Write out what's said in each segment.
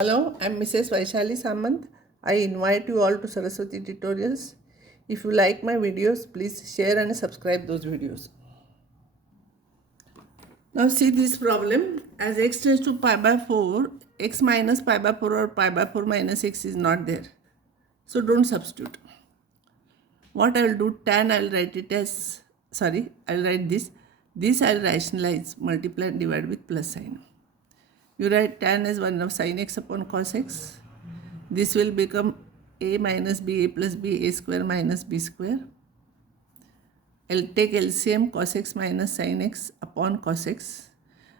Hello, I'm Mrs. Vaishali Samant. I invite you all to Saraswati Tutorials. If you like my videos, please share and subscribe those videos. Now see this problem. As x tends to pi by 4, x minus pi by 4 or pi by 4 minus x is not there. So don't substitute. What I will do, tan I will write it as, I will write this. This I will rationalize, multiply and divide with plus sign. You write tan as 1 of sin x upon cos x. This will become a minus b, a plus b, a square minus b square. I'll take LCM cos x minus sin x upon cos x.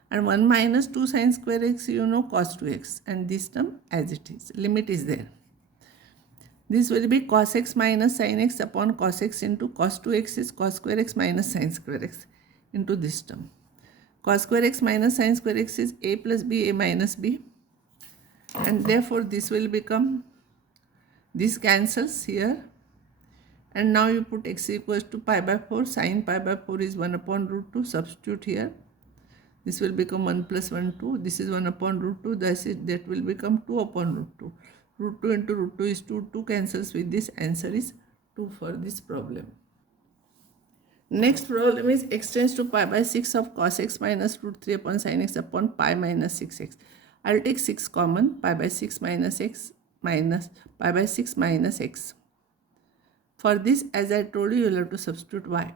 And 1 minus 2 sin square x, you know, cos 2x. And this term as it is. Limit is there. This will be cos x minus sin x upon cos x into cos 2x is cos square x minus sin square x into this term. Cos square x minus sin square x is a plus b, a minus b. And therefore this will become, this cancels here. And now you put x equals to pi by 4. Sin pi by 4 is 1 upon root 2. Substitute here. This will become 1 plus 1, 2. This is 1 upon root 2. That will become 2 upon root 2. Root 2 into root 2 is 2. 2 cancels with this. Answer is 2 for this problem. Next problem is x tends to pi by 6 of cos x minus root 3 upon sin x upon pi minus 6x. I will take 6 common, pi by 6 minus x minus pi by 6 minus x. For this, as I told you, you will have to substitute y.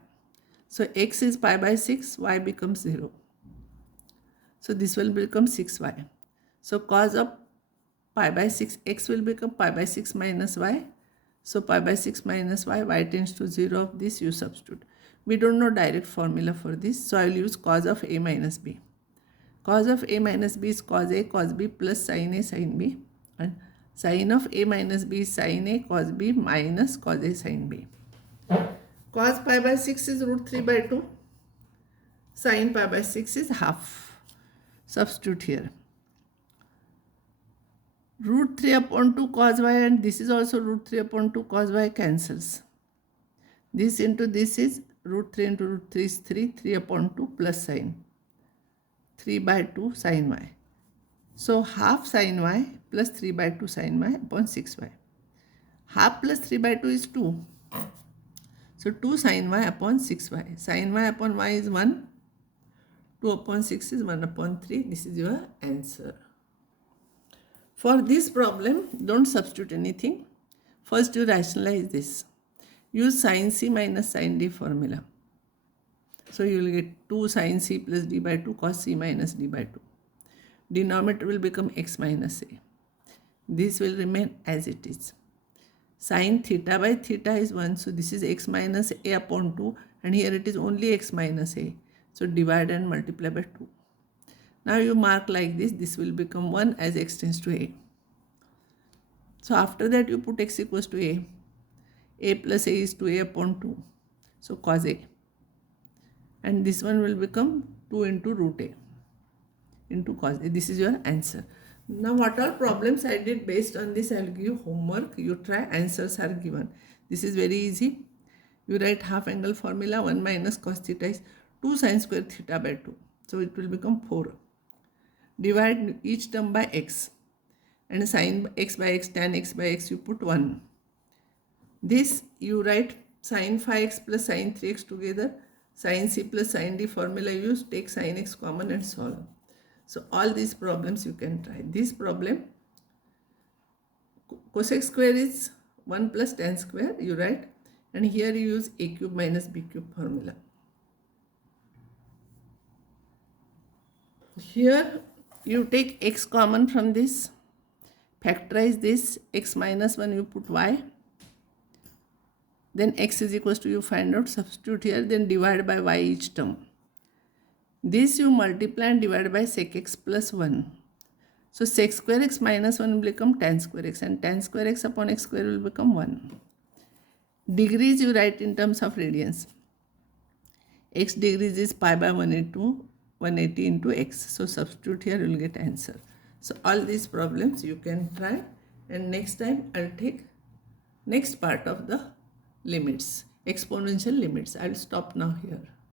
So x is pi by 6, y becomes 0. So this will become 6y. So cos of pi by 6, x will become pi by 6 minus y. So pi by 6 minus y, y tends to 0 of this, you substitute. We don't know direct formula for this, so I will use cos of a minus b. Cos of a minus b is cos a cos b plus sin a sin b. And sin of a minus b is sin a cos b minus cos a sin b. Cos pi by 6 is root 3 by 2. Sin pi by 6 is half. Substitute here. Root 3 upon 2 cos y and this is also root 3 upon 2 cos y cancels. This into this is root 3 into root 3 is 3. 3 upon 2 plus sin. 3 by 2 sin y. So half sin y plus 3 by 2 sin y upon 6y. Half plus 3 by 2 is 2. So 2 sin y upon 6y. Sin y upon y is 1. 2 upon 6 is 1 upon 3. This is your answer. For this problem, don't substitute anything. First you rationalize this. Use sin c minus sin d formula. So you will get 2 sin c plus d by 2 cos c minus d by 2. Denominator will become x minus a. This will remain as it is. Sin theta by theta is 1. So this is x minus a upon 2. And here it is only x minus a. So divide and multiply by 2. Now you mark like this. This will become 1 as x tends to a. So after that you put x equals to a. A plus a is 2a upon 2. So cos a. And this one will become 2 into root a into cos a. This is your answer. Now what all problems I did based on this, I will give you homework. You try, answers are given. This is very easy. You write half angle formula. 1 minus cos theta is 2 sin square theta by 2. So it will become 4. Divide each term by x. And sin x by x, tan x by x, you put 1. This you write sin 5x plus sin 3x together. Sin c plus sin d formula use. Take sin x common and solve. So all these problems you can try. This problem, cosec square is 1 plus tan square, you write. And here you use a cube minus b cube formula. Here you take x common from this. Factorize this. X minus 1 you put y. Then x is equals to, you find out, substitute here, then divide by y each term. This you multiply and divide by sec x plus 1. So sec square x minus 1 will become tan square x, and tan square x upon x square will become 1. Degrees you write in terms of radians. X degrees is pi by 180 into x. So substitute here, you will get answer. So all these problems you can try, and next time I will take next part of the limits, exponential limits. I will stop now here.